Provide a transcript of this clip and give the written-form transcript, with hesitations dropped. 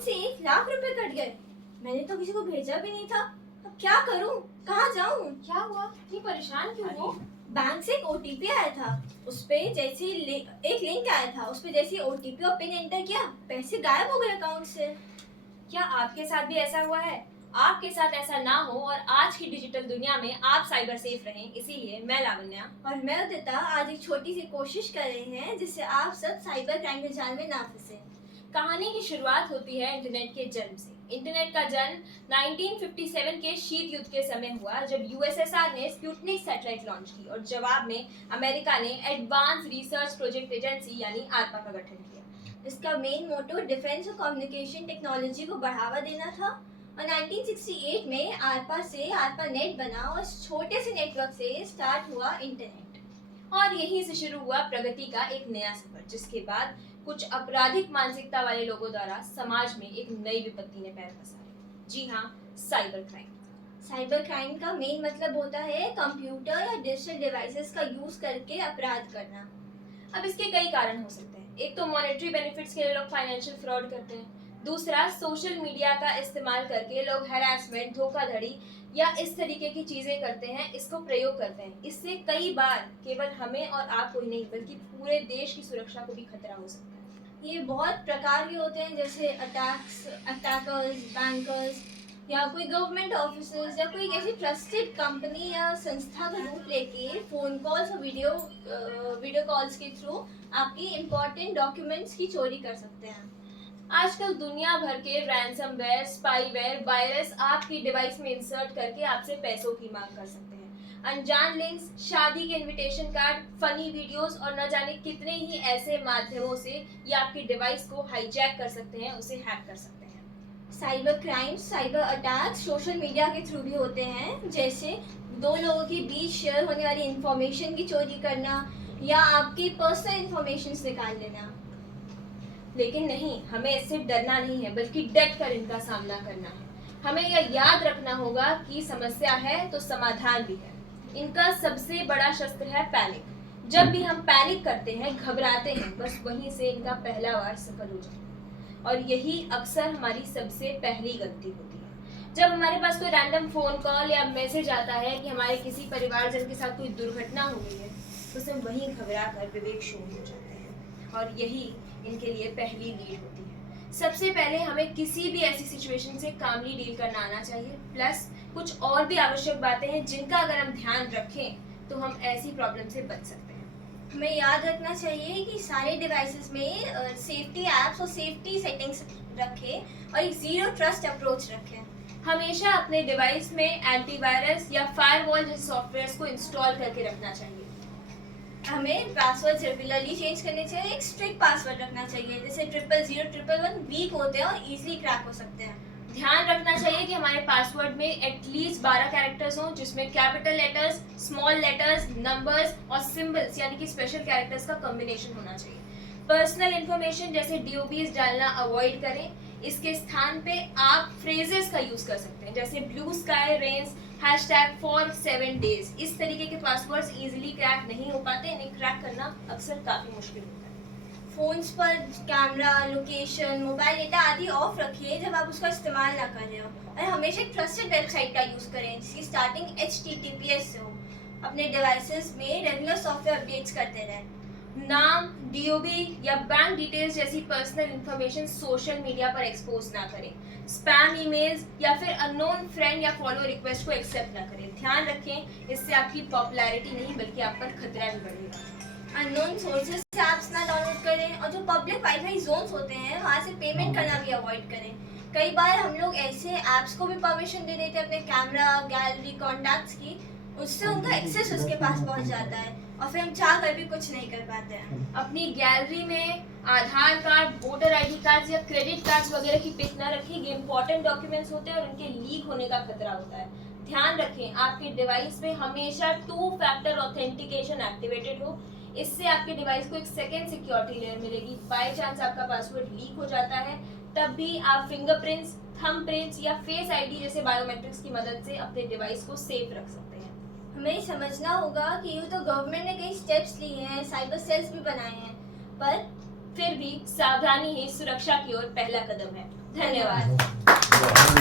से 1 लाख रुपए कट गए। मैंने तो किसी को भेजा भी नहीं था। अब क्या करूं, कहाँ जाऊं? क्या हुआ? इतनी परेशान क्यों हो? बैंक से एक ओटीपी आया था। उस पे जैसे एक लिंक आया था, उस पे जैसे ओटीपी और पिन एंटर किया, पैसे गायब हो गए अकाउंट से। क्या आपके साथ भी ऐसा हुआ है? आपके साथ ऐसा ना हो और आज की डिजिटल दुनिया में आप साइबर सेफ रहें, इसीलिए मैं लावण्या और मैं उदिता आज एक छोटी सी कोशिश कर रहे हैं जिससे आप सब साइबर क्राइम के जाल में ना फंसे। कहानी की शुरुआत होती है इंटरनेट के जन्म से। इंटरनेट का जन्म 1957 के शीत युद्ध के समय हुआ, जब यूएसएसआर ने स्पुतनिक सैटेलाइट लॉन्च की और जवाब में अमेरिका ने एडवांस रिसर्च प्रोजेक्ट एजेंसी यानी आरपा का गठन किया। इसका मेन मोटो डिफेंस और कम्युनिकेशन टेक्नोलॉजी को बढ़ावा देना था और 1968 में आरपा से आरपा नेट बना और इस छोटे से नेटवर्क से स्टार्ट हुआ इंटरनेट। और यहीं से शुरू हुआ प्रगति का एक नया सफर, जिसके बाद कुछ आपराधिक मानसिकता वाले लोगों द्वारा समाज में एक नई विपत्ति ने पैर पसारे। जी हाँ, साइबर क्राइम। साइबर क्राइम का मेन मतलब होता है कंप्यूटर या डिजिटल डिवाइसेस का यूज करके अपराध करना। अब इसके कई कारण हो सकते हैं। एक तो मॉनेटरी बेनिफिट्स के लिए लोग फाइनेंशियल फ्रॉड करते हैं। दूसरा, सोशल मीडिया का इस्तेमाल करके लोग हैरेसमेंट, धोखाधड़ी या इस तरीके की चीजें करते हैं, इसको प्रयोग करते हैं। इससे कई बार केवल हमें और आपको ही नहीं बल्कि पूरे देश की सुरक्षा को भी खतरा हो सकता है। ये बहुत प्रकार के होते हैं, जैसे अटैकर्स, बैंकर्स या कोई गवर्नमेंट ऑफिसर्स या कोई ऐसी ट्रस्टेड कंपनी या संस्था का रूप लेके फोन कॉल्स और वीडियो कॉल्स के थ्रू आपकी इम्पोर्टेंट डॉक्यूमेंट्स की चोरी कर सकते हैं। आजकल दुनिया भर के रैंसमवेयर, स्पाईवेयर, वायरस आपकी डिवाइस में इंसर्ट करके आपसे पैसों की मांग कर सकते हैं। अनजान लिंक्स, शादी के इनविटेशन कार्ड, फनी वीडियोस और न जाने कितने ही ऐसे माध्यमों से ये आपकी डिवाइस को हाईजैक कर सकते हैं, उसे हैक कर सकते हैं। Cyber crimes, cyber attacks social media के थ्रू भी होते हैं, जैसे दो लोगों के बीच शेयर होने वाली इंफॉर्मेशन की चोरी करना या आपकी पर्सनल इंफॉर्मेशन निकाल लेना। लेकिन नहीं, हमें इससे डरना नहीं है, बल्कि डट कर इनका सामना करना है। हमें यह याद रखना होगा कि समस्या है तो समाधान भी है। इनका सबसे बड़ा शस्त्र है पैनिक। जब भी हम पैनिक करते हैं, घबराते हैं, बस वहीं से इनका पहला वार सफल हो जाता है और यही अक्सर हमारी सबसे पहली गलती होती है। जब हमारे पास कोई रैंडम फोन कॉल या मैसेज आता है कि हमारे किसी परिवारजन के साथ कोई दुर्घटना हो गई है, तो हम वहीं घबरा कर विवेक शून्य हो जाते हैं और यही इनके लिए पहली लीड होती है। सबसे पहले हमें किसी भी ऐसी सिचुएशन से कामली डील करना आना चाहिए। प्लस कुछ और भी आवश्यक बातें हैं जिनका अगर हम ध्यान रखें तो हम ऐसी प्रॉब्लम से बच सकते हैं। हमें याद रखना चाहिए कि सारे डिवाइसेस में सेफ्टी एप्स और सेफ्टी सेटिंग्स रखें और एक जीरो ट्रस्ट अप्रोच रखें। हमेशा अपने डिवाइस में एंटीवायरस या फायरवॉल जैसे सॉफ्टवेयर्स को इंस्टॉल करके रखना चाहिए। हमें पासवर्ड रेगुलरली चेंज करने चाहिए। एक स्ट्रिक्ट पासवर्ड रखना चाहिए, जैसे 00011 वीक होते हैं और इजीली क्रैक हो सकते हैं। ध्यान रखना चाहिए कि हमारे पासवर्ड में एटलीस्ट 12 कैरेक्टर्स हों, जिसमें capital letters, small letters, numbers और सिंबल्स यानी कि स्पेशल कैरेक्टर्स का कॉम्बिनेशन होना चाहिए। पर्सनल इंफॉर्मेशन जैसे डीओबीज डालना अवॉइड करें। इसके स्थान पे आप फ्रेजेस का यूज कर सकते हैं, जैसे ब्लू स्काई रेन्स, #for7days। इस तरीके के पासवर्ड्स इजीली क्रैक नहीं हो पाते, इन्हें क्रैक करना अक्सर काफी मुश्किल होता है। फोन्स पर कैमरा, लोकेशन, मोबाइल डेटा आदि ऑफ रखिए जब आप उसका इस्तेमाल ना कर रहे हो और हमेशा एक ट्रस्टेड वेबसाइट का यूज करें जिसकी स्टार्टिंग HTTPS से हो। अपने डिवाइसेस में रेगुलर सॉफ्टवेयर अपडेट्स करते रहें। नाम, डीओबी या बैंक डिटेल्स जैसी पर्सनल इंफॉर्मेशन सोशल मीडिया पर एक्सपोज ना करें। स्पैम ईमेल्स या फिर अननोन फ्रेंड या फॉलो रिक्वेस्ट को एक्सेप्ट ना करें। ध्यान रखें, इससे आपकी पॉपुलैरिटी नहीं बल्कि आप पर खतरा भी बढ़ेगा। अननोन सोर्सेज से ऐप्स ना डाउनलोड करें और जो पब्लिक वाईफाई जोन्स होते हैं वहाँ से पेमेंट करना भी अवॉइड करें। कई बार हम लोग ऐसे ऐप्स को भी परमिशन दे देते हैं अपने कैमरा, गैलरी, कॉन्टैक्ट्स की, उससे उनका एक्सेस उसके पास पहुंच जाता है और फिर हम चाह कर भी कुछ नहीं कर पाते हैं। अपनी गैलरी में आधार कार्ड, वोटर आईडी कार्ड या क्रेडिट कार्ड्स वगैरह की पिक न रखें। ये इंपॉर्टेंट डॉक्यूमेंट्स होते हैं और उनके लीक होने का खतरा होता है। ध्यान रखें, आपके डिवाइस में हमेशा 2 फैक्टर ऑथेंटिकेशन एक्टिवेटेड हो। इससे आपके डिवाइस को एक सेकेंड सिक्योरिटी लेयर मिलेगी। बाय चांस आपका पासवर्ड लीक हो जाता है, तब भी आप फिंगरप्रिंट्स, थंबप्रिंट्स या फेस आईडी जैसे बायोमेट्रिक्स की मदद से अपने डिवाइस को सेफ रख सकते हैं। हमें समझना होगा कि यूँ तो गवर्नमेंट ने कई स्टेप्स लिए हैं, साइबर सेल्स भी बनाए हैं, पर फिर भी सावधानी ही सुरक्षा की ओर पहला कदम है। धन्यवाद।